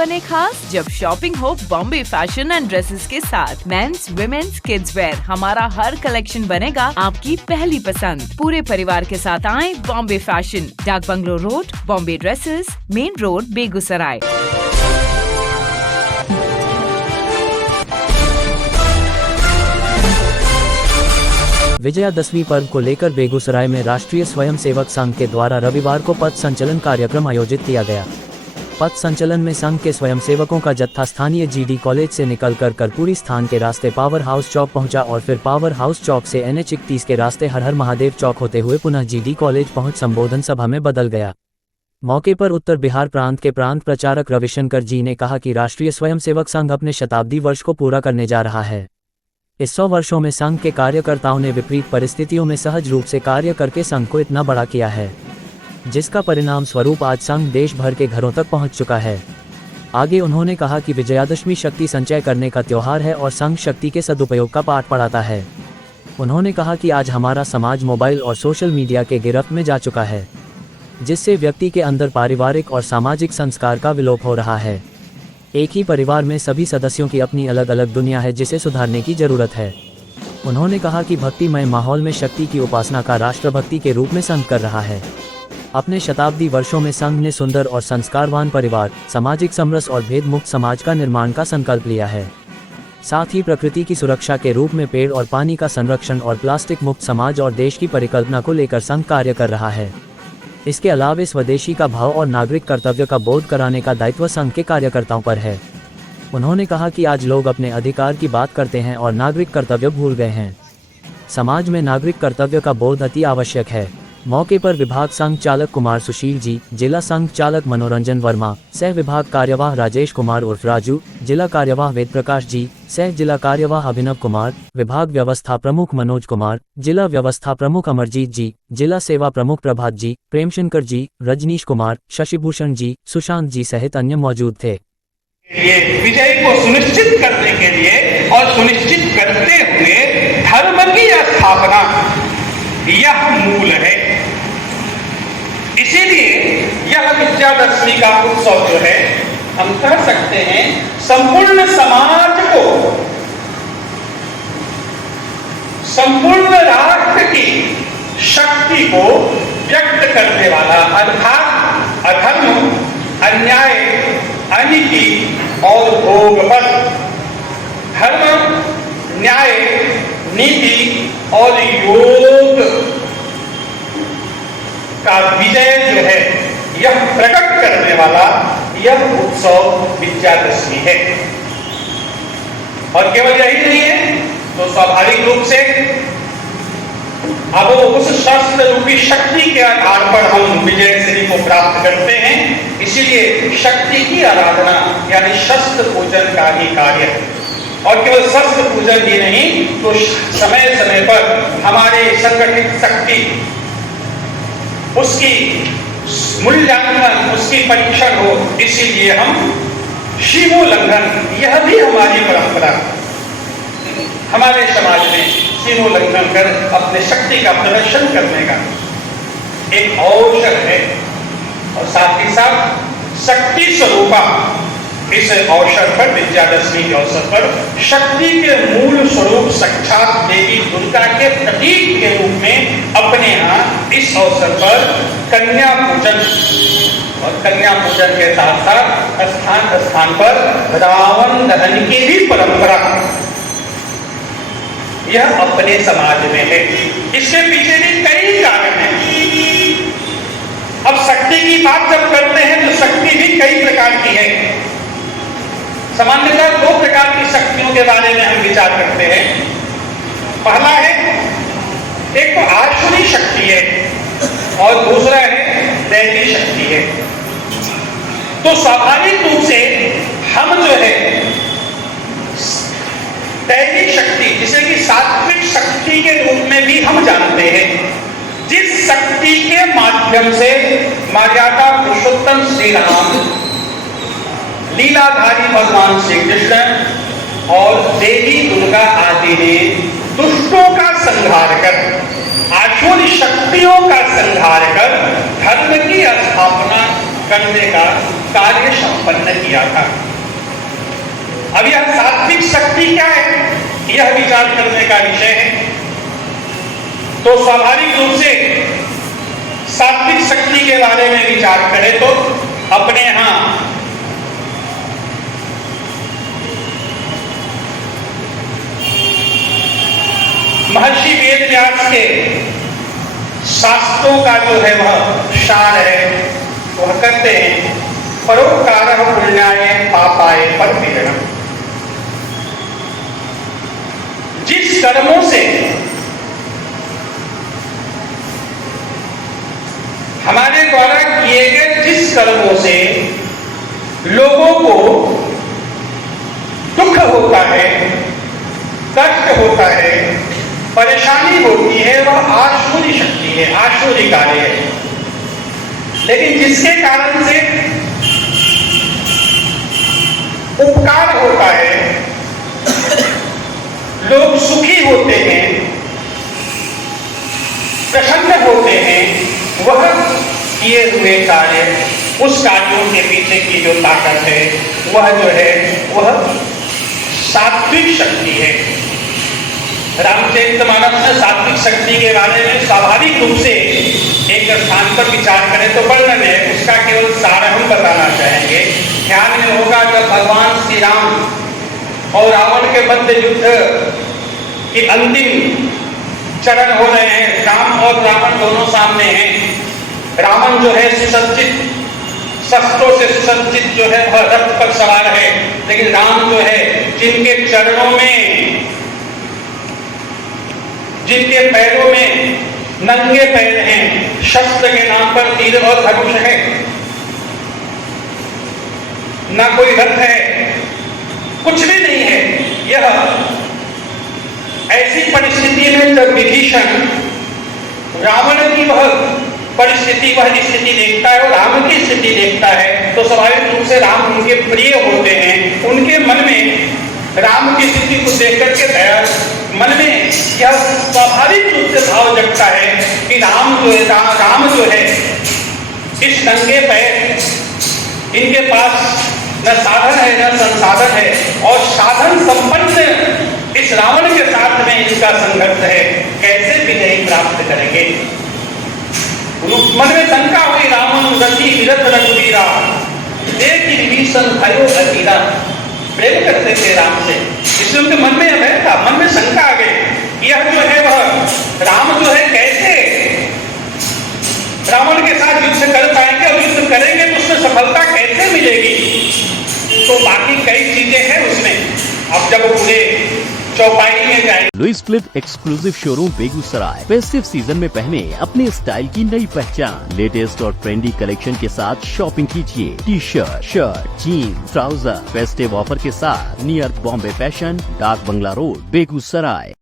बने खास जब शॉपिंग हो बॉम्बे फैशन एंड ड्रेसेस के साथ। मेंस, विमेन्स, किड्स वेयर, हमारा हर कलेक्शन बनेगा आपकी पहली पसंद। पूरे परिवार के साथ आए बॉम्बे फैशन, डाक bungalow road, Bombay dresses, main road, Begusarai. Vijayadashami पर्व को लेकर बेगूसराय में राष्ट्रीय स्वयंसेवक संघ के द्वारा रविवार को पथ संचलन कार्यक्रम आयोजित किया गया। पथ संचलन में संघ के स्वयंसेवकों का जत्था स्थानीय जीडी कॉलेज से निकलकर कर्पूरी स्थान के रास्ते पावर हाउस चौक पहुंचा और फिर पावर हाउस चौक से NH 31 के रास्ते हर हर महादेव चौक होते हुए पुनः जीडी कॉलेज पहुंच संबोधन सभा में बदल गया। मौके पर उत्तर बिहार प्रांत के प्रांत प्रचारक रविशंकर जी ने कहा कि राष्ट्रीय स्वयंसेवक संघ अपने शताब्दी वर्ष को पूरा करने जा रहा है। इस 100 वर्षों में संघ के कार्यकर्ताओं ने विपरीत परिस्थितियों में सहज रूप से कार्य करके संघ को इतना बड़ा किया है, जिसका परिणाम स्वरूप आज संघ देश भर के घरों तक पहुंच चुका है। आगे उन्होंने कहा कि विजयादशमी शक्ति संचय करने का त्योहार है और संघ शक्ति के सदुपयोग का पाठ पढ़ाता है। उन्होंने कहा कि आज हमारा समाज मोबाइल और सोशल मीडिया के गिरफ्त में जा चुका है, जिससे व्यक्ति के अंदर पारिवारिक और सामाजिक संस्कार का विलोप हो रहा है। एक ही परिवार में सभी सदस्यों की अपनी अलग अलग दुनिया है, जिसे सुधारने की जरूरत है। उन्होंने कहा कि भक्तिमय माहौल में शक्ति की उपासना का राष्ट्रभक्ति के रूप में संघ कर रहा है। अपने शताब्दी वर्षों में संघ ने सुंदर और संस्कारवान परिवार, सामाजिक समरस और भेद मुक्त समाज का निर्माण का संकल्प लिया है। साथ ही प्रकृति की सुरक्षा के रूप में पेड़ और पानी का संरक्षण और प्लास्टिक मुक्त समाज और देश की परिकल्पना को लेकर संघ कार्य कर रहा है। इसके अलावा स्वदेशी का भाव और नागरिक कर्तव्य का बोध कराने का दायित्व संघ के कार्यकर्ताओं पर है। उन्होंने कहा कि आज लोग अपने अधिकार की बात करते हैं और नागरिक कर्तव्य भूल गए हैं। समाज में नागरिक कर्तव्य का बोध अति आवश्यक है। मौके पर विभाग संघ चालक कुमार सुशील जी, जिला संघ चालक मनोरंजन वर्मा, सह विभाग कार्यवाह राजेश कुमार उर्फ राजू, जिला कार्यवाह वेद प्रकाश जी, सह जिला कार्यवाह अभिनव कुमार, विभाग व्यवस्था प्रमुख मनोज कुमार, जिला व्यवस्था प्रमुख अमरजीत जी, जिला सेवा प्रमुख प्रभात जी, प्रेमशंकर जी, रजनीश कुमार, शशिभूषण जी, सुशांत जी सहित अन्य मौजूद थे। ये विजय को सुनिश्चित करने के लिए और सुनिश्चित करते हुए धर्म की स्थापना यह मूल है। इसीलिए यह विजयादशमी का उत्सव जो है, हम कह सकते हैं संपूर्ण समाज को, संपूर्ण राष्ट्र की शक्ति को व्यक्त करने वाला, अर्थात अधर्म, अन्याय, अनीति और भोग पर धर्म, न्याय, नीति और योग का विजय जो है, यह प्रकट करने वाला यह उत्सव विजयादशमी है। और केवल यही नहीं है, तो स्वाभाविक रूप से अब उस शस्त्र रूपी शक्ति के आधार पर हम विजय श्री को प्राप्त करते हैं। इसीलिए शक्ति की आराधना यानी शस्त्र पूजन का ही कार्य है। और केवल शस्त्र पूजन ही नहीं, तो समय समय पर हमारे संगठित शक्ति, उसकी मूल्यांकन, उसकी परीक्षण हो। इसीलिए हम सीमोल्लंघन, यह भी हमारी परंपरा, हमारे समाज में सीमोल्लंघन कर अपने शक्ति का प्रदर्शन करने का एक अवसर है। और साथ ही साथ शक्ति स्वरूपा इस अवसर पर, विजयादशमी के अवसर पर, शक्ति के मूल स्वरूप साक्षात देवी दुर्गा के प्रतीक के रूप में अपने यहाँ इस अवसर पर कन्या पूजन, और कन्या पूजन के साथ साथ स्थान स्थान पर रावण दहन की भी परंपरा यह अपने समाज में है। इसके पीछे भी कई कारण हैं। अब शक्ति की बात जब करते हैं तो शक्ति भी कई प्रकार की है। सामान्यतः 2 प्रकार की शक्तियों के बारे में हम विचार करते हैं। पहला है, एक तो आसुरी शक्ति है और दूसरा है दैवी शक्ति है। तो स्वाभाविक रूप से हम जो है दैवी शक्ति, जिसे कि सात्विक शक्ति के रूप में भी हम जानते हैं, जिस शक्ति के माध्यम से मर्यादा पुरुषोत्तम श्री राम, लीलाधारी भगवान श्री कृष्ण और देवी दुर्गा आदि ने दुष्टों का संहार कर, आसुरी शक्तियों का संहार कर धर्म की स्थापना करने का कार्य संपन्न किया था। अब यह सात्विक शक्ति क्या है, यह विचार करने का विषय है। तो स्वाभाविक रूप से सात्विक शक्ति के बारे में विचार करें तो अपने यहां महर्षि वेदव्यास के शास्त्रों का जो है वह सार है। वह कहते हैं परोपकारः पुण्याय पापाय परपीडनम्। जिस कर्मों से हमारे द्वारा किए गए जिस कर्मों से लोगों को दुख होता है, कष्ट होता है, परेशानी होती है, वह आसुरी शक्ति है, आसुरी कार्य है। लेकिन जिसके कारण से उपकार होता है, लोग सुखी होते हैं, प्रसन्न होते हैं, वह किए हुए कार्य, उस कार्यों के पीछे की जो ताकत है वह जो है वह सात्विक शक्ति है। रामचरितमानस में सात्विक शक्ति के बारे में स्वाभाविक रूप से एक स्थान पर विचार करें तो वर्णन है, उसका केवल सार हम बताना चाहेंगे। ध्यान में होगा जब भगवान श्री राम और रावण के मध्य युद्ध के अंतिम चरण हो रहे हैं, राम और रावण दोनों सामने हैं। रावण जो है सुसज्जित शस्त्रों से सुसज्जित जो है वह रथ पर सवार है, लेकिन राम जो है जिनके चरणों में, जिनके पैरों में नंगे पैर हैं, शस्त्र के नाम पर तीर और धनुष है, ना कोई रथ है, कुछ भी नहीं है। यह ऐसी परिस्थिति में जब विभीषण रावण की वह परिस्थिति, वह स्थिति देखता है और राम की स्थिति देखता है तो स्वाभाविक रूप से राम उनके प्रिय होते हैं। उनके मन में राम की स्थिति को देख करके मन में यह स्वाभाविक रूप से भाव जगता है कि राम जो है इस नंगे पैर, इनके पास न साधन है न संसाधन है, और साधन संपन्न इस रावण के साथ में इनका संघर्ष है, कैसे विजय प्राप्त करेंगे। मन में शंका हुई, रावण रथी विरथ रघुवीरा देख विभीषण भयो अतीरा। प्रेम करते थे राम से, इसलिए उनके मन में भय था, मन में शंका आ गई। यह जो है वह राम जो है कैसे रावण के साथ युद्ध कर पाएंगे, और युद्ध करेंगे तो उसमें सफलता कैसे मिलेगी। तो बाकी कई चीजें हैं उसमें, अब जब पूरे चौपाई में जाएंगे। Louis Philippe exclusive showroom Begusarai festive season में पहने अपने स्टाइल की नई पहचान। लेटेस्ट और ट्रेंडी कलेक्शन के साथ शॉपिंग कीजिए। T shirt, shirt, jeans, trouser festive offer के साथ नियर बॉम्बे फैशन, डाक बंगला रोड, बेगूसराय।